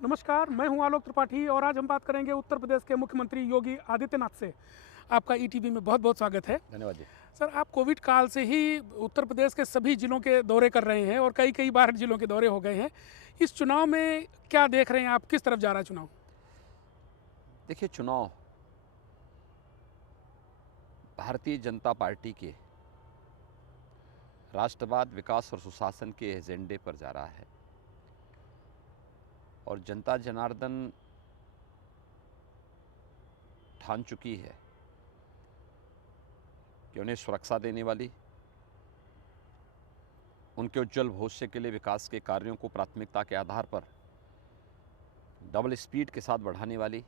नमस्कार, मैं हूं आलोक त्रिपाठी और आज हम बात करेंगे उत्तर प्रदेश के मुख्यमंत्री योगी आदित्यनाथ से। आपका ईटीवी में बहुत बहुत स्वागत है। धन्यवाद जी। सर, आप कोविड काल से ही उत्तर प्रदेश के सभी जिलों के दौरे कर रहे हैं और कई कई बार जिलों के दौरे हो गए हैं। इस चुनाव में क्या देख रहे हैं आप, किस तरफ जा रहा है चुनाव? देखिए, चुनाव भारतीय जनता पार्टी के राष्ट्रवाद, विकास और सुशासन के एजेंडे पर जा रहा है और जनता जनार्दन ठान चुकी है कि उन्हें सुरक्षा देने वाली, उनके उज्जवल भविष्य के लिए विकास के कार्यों को प्राथमिकता के आधार पर डबल स्पीड के साथ बढ़ाने वाली,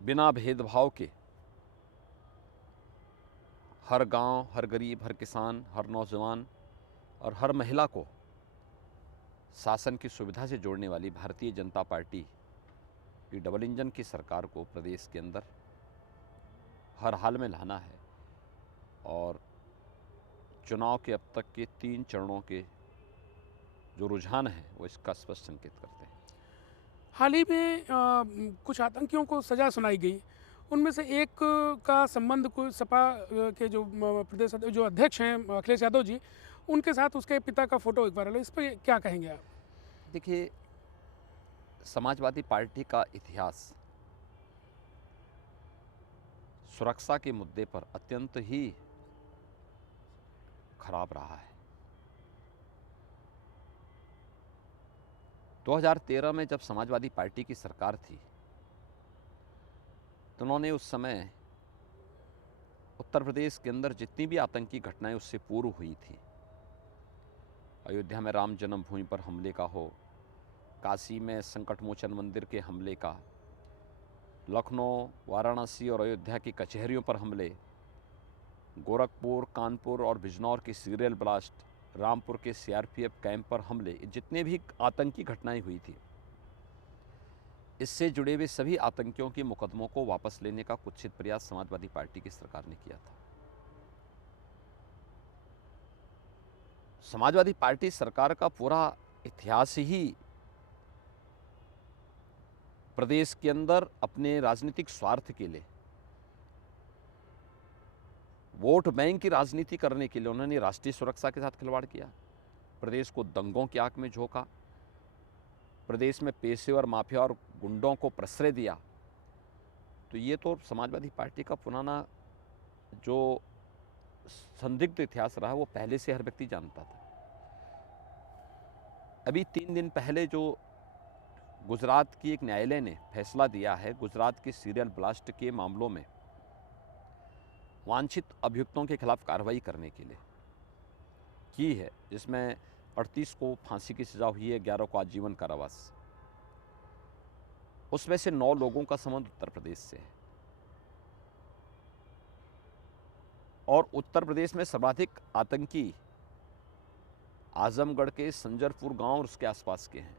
बिना भेदभाव के हर गांव, हर गरीब, हर किसान, हर नौजवान और हर महिला को शासन की सुविधा से जोड़ने वाली भारतीय जनता पार्टी की डबल इंजन की सरकार को प्रदेश के अंदर हर हाल में लाना है और चुनाव के अब तक के 3 चरणों के जो रुझान हैं वो इसका स्पष्ट संकेत करते हैं। हाल ही में कुछ आतंकियों को सजा सुनाई गई। उनमें से एक का संबंध कोई सपा के जो जो अध्यक्ष हैं अखिलेश यादव जी, उनके साथ उसके पिता का फोटो एक वायरल है। इस पर क्या कहेंगे आप? देखिए, समाजवादी पार्टी का इतिहास सुरक्षा के मुद्दे पर अत्यंत ही खराब रहा है। 2013 में जब समाजवादी पार्टी की सरकार थी तो उन्होंने उस समय उत्तर प्रदेश के अंदर जितनी भी आतंकी घटनाएं उससे पूर्व हुई थी, अयोध्या में राम जन्मभूमि पर हमले का हो, काशी में संकटमोचन मंदिर के हमले का, लखनऊ, वाराणसी और अयोध्या की कचहरियों पर हमले, गोरखपुर, कानपुर और बिजनौर की सीरियल ब्लास्ट, रामपुर के सीआरपीएफ कैंप पर हमले, जितने भी आतंकी घटनाएं हुई थी, इससे जुड़े हुए सभी आतंकियों के मुकदमों को वापस लेने का कुत्सित प्रयास समाजवादी पार्टी की सरकार ने किया था। समाजवादी पार्टी सरकार का पूरा इतिहास ही प्रदेश के अंदर अपने राजनीतिक स्वार्थ के लिए, वोट बैंक की राजनीति करने के लिए उन्होंने राष्ट्रीय सुरक्षा के साथ खिलवाड़ किया, प्रदेश को दंगों की आंख में झोंका, प्रदेश में पेशेवर माफिया और गुंडों को प्रश्रय दिया। तो ये तो समाजवादी पार्टी का पुराना जो संदिग्ध इतिहास रहा वो पहले से हर व्यक्ति जानता था। अभी 3 दिन पहले जो गुजरात की एक न्यायालय ने फैसला दिया है गुजरात के सीरियल ब्लास्ट के मामलों में वांछित अभियुक्तों के खिलाफ कार्रवाई करने के लिए की है, जिसमें 38 को फांसी की सजा हुई है, 11 को आजीवन कारावास। उसमें से 9 लोगों का संबंध उत्तर प्रदेश से है और उत्तर प्रदेश में सर्वाधिक आतंकी आजमगढ़ के संजरपुर गांव और उसके आसपास के हैं।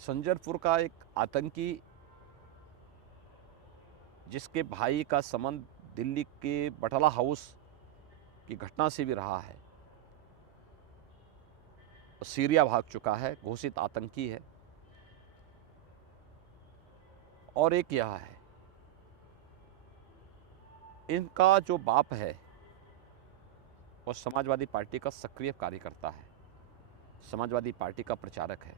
संजरपुर का एक आतंकी जिसके भाई का संबंध दिल्ली के बटाला हाउस की घटना से भी रहा है, सीरिया भाग चुका है, घोषित आतंकी है। और एक यह है, इनका जो बाप है वो समाजवादी पार्टी का सक्रिय कार्यकर्ता है, समाजवादी पार्टी का प्रचारक है।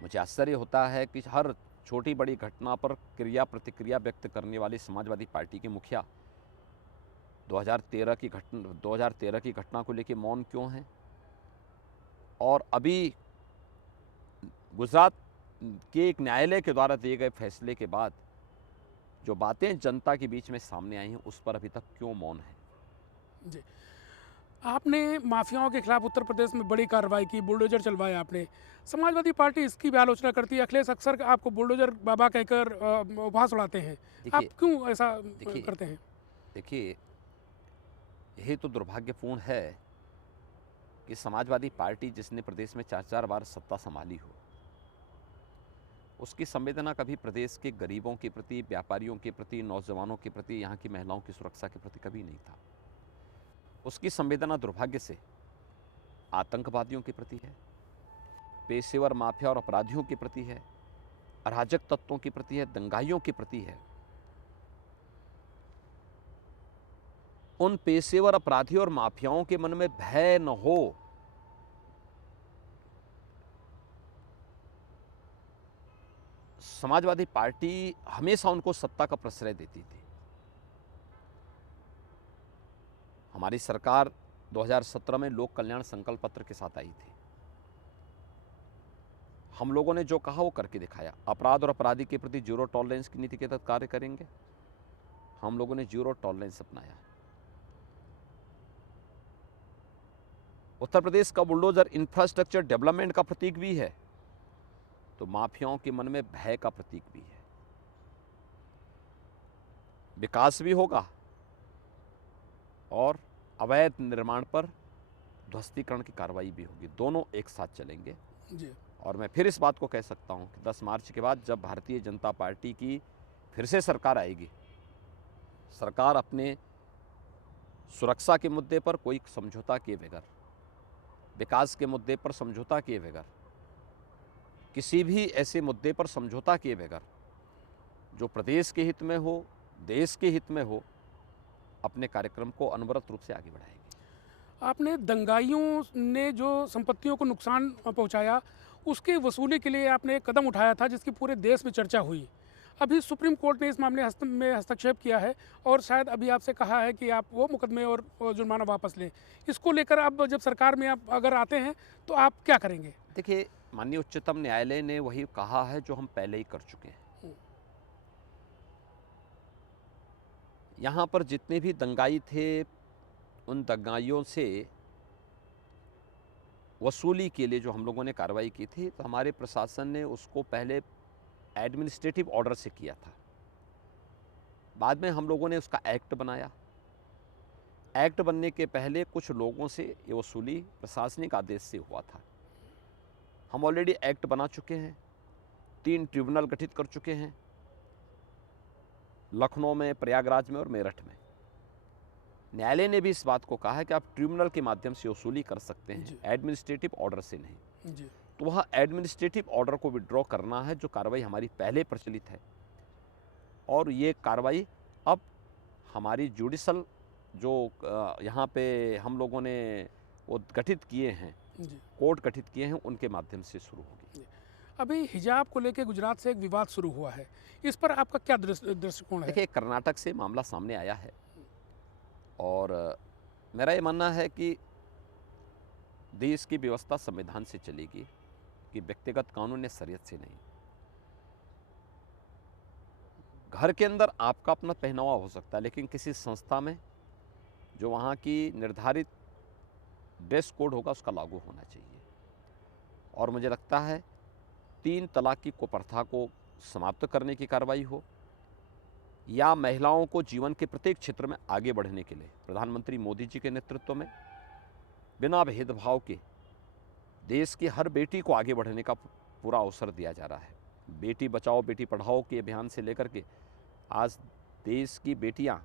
मुझे आश्चर्य होता है कि हर छोटी बड़ी घटना पर क्रिया प्रतिक्रिया व्यक्त करने वाली समाजवादी पार्टी के मुखिया 2013 की घटना को लेकर मौन क्यों हैं और अभी गुजरात के एक न्यायालय के द्वारा दिए गए फैसले के बाद जो बातें जनता के बीच में सामने आई हैं उस पर अभी तक क्यों मौन है। जी, आपने माफियाओं के खिलाफ उत्तर प्रदेश में बड़ी कार्रवाई की, बुलडोजर चलवाए आपने। समाजवादी पार्टी इसकी भी आलोचना करती है। अखिलेश अक्सर आपको बुलडोजर बाबा कहकर उपहास उड़ाते हैं। आप देखिए क्यों ऐसा देखिए करते हैं? देखिए यही तो दुर्भाग्यपूर्ण है कि समाजवादी पार्टी जिसने प्रदेश में 4-4 बार सत्ता संभाली हो, उसकी संवेदना कभी प्रदेश के गरीबों के प्रति, व्यापारियों के प्रति, नौजवानों के प्रति, यहाँ की महिलाओं की सुरक्षा के प्रति कभी नहीं था। उसकी संवेदना दुर्भाग्य से आतंकवादियों के प्रति है, पेशेवर माफिया और अपराधियों के प्रति है, अराजक तत्वों के प्रति है, दंगाइयों के प्रति है। उन पेशेवर अपराधियों और माफियाओं के मन में भय न हो, समाजवादी पार्टी हमेशा उनको सत्ता का प्रश्रय देती थी। हमारी सरकार 2017 में लोक कल्याण संकल्प पत्र के साथ आई थी। हम लोगों ने जो कहा वो करके दिखाया। अपराध और अपराधी के प्रति जीरो टॉलरेंस की नीति के तहत कार्य करेंगे। हम लोगों ने जीरो टॉलरेंस अपनाया। उत्तर प्रदेश का बुलडोजर इंफ्रास्ट्रक्चर डेवलपमेंट का प्रतीक भी है, तो माफियाओं के मन में भय का प्रतीक भी है। विकास भी होगा और अवैध निर्माण पर ध्वस्तीकरण की कार्रवाई भी होगी। दोनों एक साथ चलेंगे जी। और मैं फिर इस बात को कह सकता हूं कि 10 मार्च के बाद जब भारतीय जनता पार्टी की फिर से सरकार आएगी, सरकार अपने सुरक्षा के मुद्दे पर कोई समझौता किए बगैर, विकास के मुद्दे पर समझौता किए बगैर, किसी भी ऐसे मुद्दे पर समझौता किए बगैर जो प्रदेश के हित में हो, देश के हित में हो, अपने कार्यक्रम को अनवरत रूप से आगे बढ़ाएगी। आपने दंगाइयों ने जो संपत्तियों को नुकसान पहुंचाया, उसके वसूली के लिए आपने एक कदम उठाया था जिसकी पूरे देश में चर्चा हुई। अभी सुप्रीम कोर्ट ने इस मामले में हस्तक्षेप किया है और शायद अभी आपसे कहा है कि आप वो मुकदमे और जुर्माना वापस लें। इसको लेकर अब जब सरकार में आप अगर आते हैं तो आप क्या करेंगे? देखिए, माननीय उच्चतम न्यायालय ने वही कहा है जो हम पहले ही कर चुके हैं। यहाँ पर जितने भी दंगाई थे, उन दंगाइयों से वसूली के लिए जो हम लोगों ने कार्रवाई की थी, तो हमारे प्रशासन ने उसको पहले एडमिनिस्ट्रेटिव ऑर्डर से किया था। बाद में हम लोगों ने उसका एक्ट बनाया। एक्ट बनने के पहले कुछ लोगों से ये वसूली प्रशासनिक आदेश से हुआ था। हम ऑलरेडी एक्ट बना चुके हैं, 3 ट्रिब्यूनल गठित कर चुके हैं, लखनऊ में, प्रयागराज में और मेरठ में। न्यायालय ने भी इस बात को कहा है कि आप ट्रिब्यूनल के माध्यम से वसूली कर सकते हैं, एडमिनिस्ट्रेटिव ऑर्डर से नहीं। जी। तो वह एडमिनिस्ट्रेटिव ऑर्डर को विड्रॉ करना है, जो कार्रवाई हमारी पहले प्रचलित है। और ये कार्रवाई अब हमारी जुडिशल जो यहाँ पे हम लोगों ने वो गठित किए हैं, कोर्ट गठित किए हैं, उनके माध्यम से शुरू होगी। अभी हिजाब को लेकर गुजरात से एक विवाद शुरू हुआ है, इस पर आपका क्या दृष्टिकोण है? देखिए, कर्नाटक से मामला सामने आया है और मेरा ये मानना है कि देश की व्यवस्था संविधान से चलेगी, कि व्यक्तिगत कानून या शरीयत से नहीं। घर के अंदर आपका अपना पहनावा हो सकता है, लेकिन किसी संस्था में जो वहाँ की निर्धारित ड्रेस कोड होगा उसका लागू होना चाहिए। और मुझे लगता है 3 तलाक की कुप्रथा को समाप्त करने की कार्रवाई हो, या महिलाओं को जीवन के प्रत्येक क्षेत्र में आगे बढ़ने के लिए प्रधानमंत्री मोदी जी के नेतृत्व में बिना भेदभाव के देश की हर बेटी को आगे बढ़ने का पूरा अवसर दिया जा रहा है। बेटी बचाओ बेटी पढ़ाओ के अभियान से लेकर के आज देश की बेटियां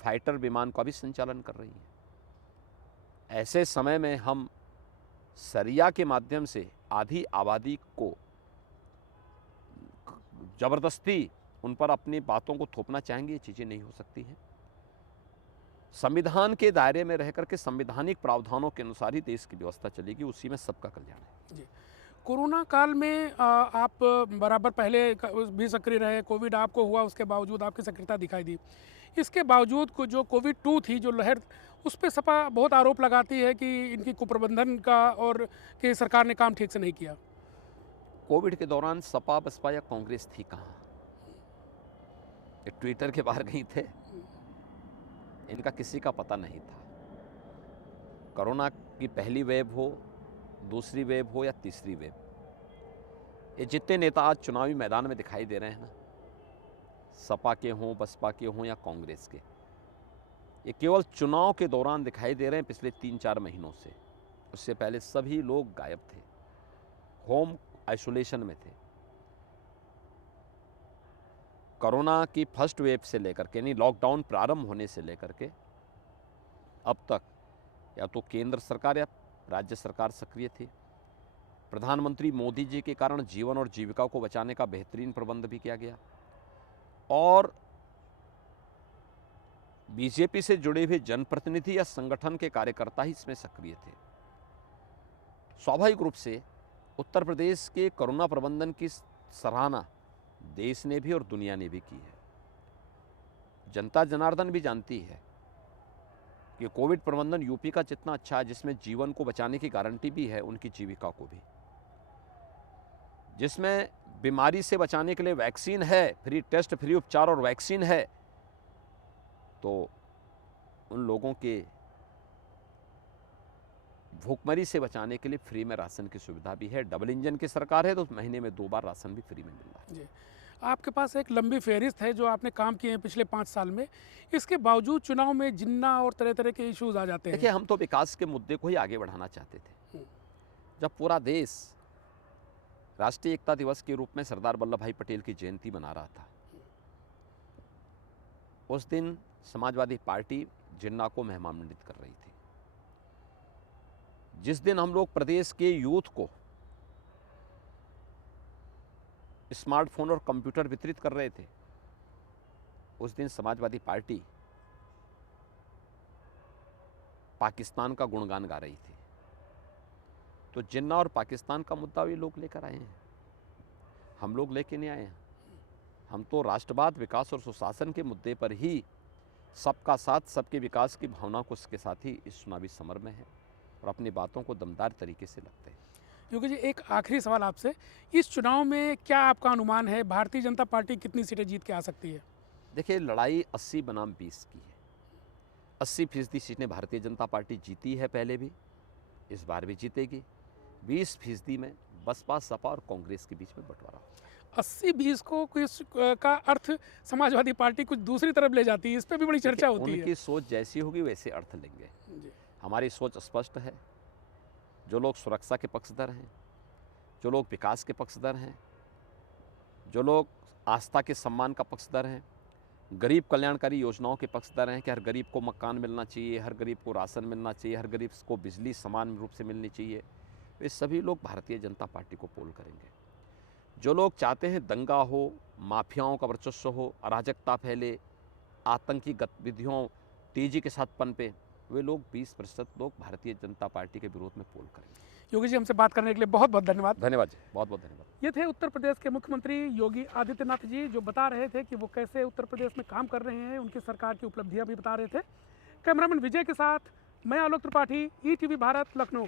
फाइटर विमान का भी संचालन कर रही हैं। ऐसे समय में हम शरिया के माध्यम से आधी आबादी को जबरदस्ती उन पर अपनी बातों को थोपना चाहेंगे, ये चीज़ें नहीं हो सकती हैं। संविधान के दायरे में रहकर के संवैधानिक प्रावधानों के अनुसार ही देश की व्यवस्था चलेगी, उसी में सबका कल्याण है। जी। कोरोना काल में आप बराबर पहले भी सक्रिय रहे, कोविड आपको हुआ, उसके बावजूद आपकी सक्रियता दिखाई दी। इसके बावजूद को जो कोविड 2 थी, जो लहर, उस पर सपा बहुत आरोप लगाती है कि इनकी कुप्रबंधन का और कि सरकार ने काम ठीक से नहीं किया। कोविड के दौरान सपा बसपा या कांग्रेस थी कहाँ? ये ट्विटर के बाहर गई थे, इनका किसी का पता नहीं था। कोरोना की पहली वेव हो, दूसरी वेव हो या तीसरी वेव, ये जितने नेता आज चुनावी मैदान में दिखाई दे रहे हैं ना, सपा के हों, बसपा के हों या कांग्रेस के, ये केवल चुनाव के दौरान दिखाई दे रहे हैं पिछले 3-4 महीनों से। उससे पहले सभी लोग गायब थे, होम आइसोलेशन में थे। कोरोना की फर्स्ट वेव से लेकर के, यानी लॉकडाउन प्रारंभ होने से लेकर के अब तक या तो केंद्र सरकार या राज्य सरकार सक्रिय थी। प्रधानमंत्री मोदी जी के कारण जीवन और जीविका को बचाने का बेहतरीन प्रबंध भी किया गया और बीजेपी से जुड़े हुए जनप्रतिनिधि या संगठन के कार्यकर्ता ही इसमें सक्रिय थे। स्वाभाविक रूप से उत्तर प्रदेश के कोरोना प्रबंधन की सराहना देश ने भी और दुनिया ने भी की है। जनता जनार्दन भी जानती है कि कोविड प्रबंधन यूपी का जितना अच्छा है, जिसमें जीवन को बचाने की गारंटी भी है, उनकी जीविका को भी, जिसमें बीमारी से बचाने के लिए वैक्सीन है, फ्री टेस्ट, फ्री उपचार और वैक्सीन है, तो उन लोगों के भूखमरी से बचाने के लिए फ्री में राशन की सुविधा भी है। डबल इंजन की सरकार है तो महीने में 2 बार राशन भी फ्री में मिल रहा है। जी, आपके पास एक लंबी फहरिस्त है जो आपने काम किए हैं पिछले 5 साल में। इसके बावजूद चुनाव में जिन्ना और तरह तरह के इश्यूज आ जाते हैं। देखिए, हम तो विकास के मुद्दे को ही आगे बढ़ाना चाहते थे। जब पूरा देश राष्ट्रीय एकता दिवस के रूप में सरदार वल्लभ भाई पटेल की जयंती मना रहा था, उस दिन समाजवादी पार्टी जिन्ना को मेहमानमंडित कर रही थी। जिस दिन हम लोग प्रदेश के यूथ को स्मार्टफोन और कंप्यूटर वितरित कर रहे थे, उस दिन समाजवादी पार्टी पाकिस्तान का गुणगान गा रही थी। तो जिन्ना और पाकिस्तान का मुद्दा भी लोग लेकर आए हैं, हम लोग लेके नहीं आए हैं। हम तो राष्ट्रवाद, विकास और सुशासन के मुद्दे पर ही सबका साथ, सबके विकास की भावना को उसके साथ ही इस चुनावी समर में है और अपनी बातों को दमदार तरीके से लगते हैं। योगी जी, एक आखिरी सवाल आपसे, इस चुनाव में क्या आपका अनुमान है, भारतीय जनता पार्टी कितनी सीटें जीत के आ सकती है? देखिए, लड़ाई 80 बनाम 20 की है। 80% सीटें भारतीय जनता पार्टी जीती है पहले भी, इस बार भी जीतेगी। 20% में बसपा, सपा और कांग्रेस के बीच में बंटवारा होगा। 80-20 को किस का अर्थ समाजवादी पार्टी कुछ दूसरी तरफ ले जाती है, इस पे भी बड़ी चर्चा होती है। उनकी सोच जैसी होगी वैसे अर्थ लेंगे। जी। हमारी सोच स्पष्ट है। जो लोग सुरक्षा के पक्षधर हैं, जो लोग विकास के पक्षधर हैं, जो लोग आस्था के सम्मान का पक्षधर हैं, गरीब कल्याणकारी योजनाओं के पक्षधर हैं कि हर गरीब को मकान मिलना चाहिए, हर गरीब को राशन मिलना चाहिए, हर गरीब को बिजली समान रूप से मिलनी चाहिए, वे सभी लोग भारतीय जनता पार्टी को पोल करेंगे। जो लोग चाहते हैं दंगा हो, माफियाओं का वर्चस्व हो, अराजकता फैले, आतंकी गतिविधियों तेजी के साथ पनपे, वे लोग 20% लोग भारतीय जनता पार्टी के विरोध में पोल करेंगे। योगी जी, हमसे बात करने के लिए बहुत बहुत धन्यवाद। धन्यवाद जी, बहुत बहुत धन्यवाद। ये थे उत्तर प्रदेश के मुख्यमंत्री योगी आदित्यनाथ जी, जो बता रहे थे कि वो कैसे उत्तर प्रदेश में काम कर रहे हैं, उनकी सरकार की उपलब्धियां भी बता रहे थे। कैमरामैन विजय के साथ मैं आलोक त्रिपाठी, ETV भारत, लखनऊ।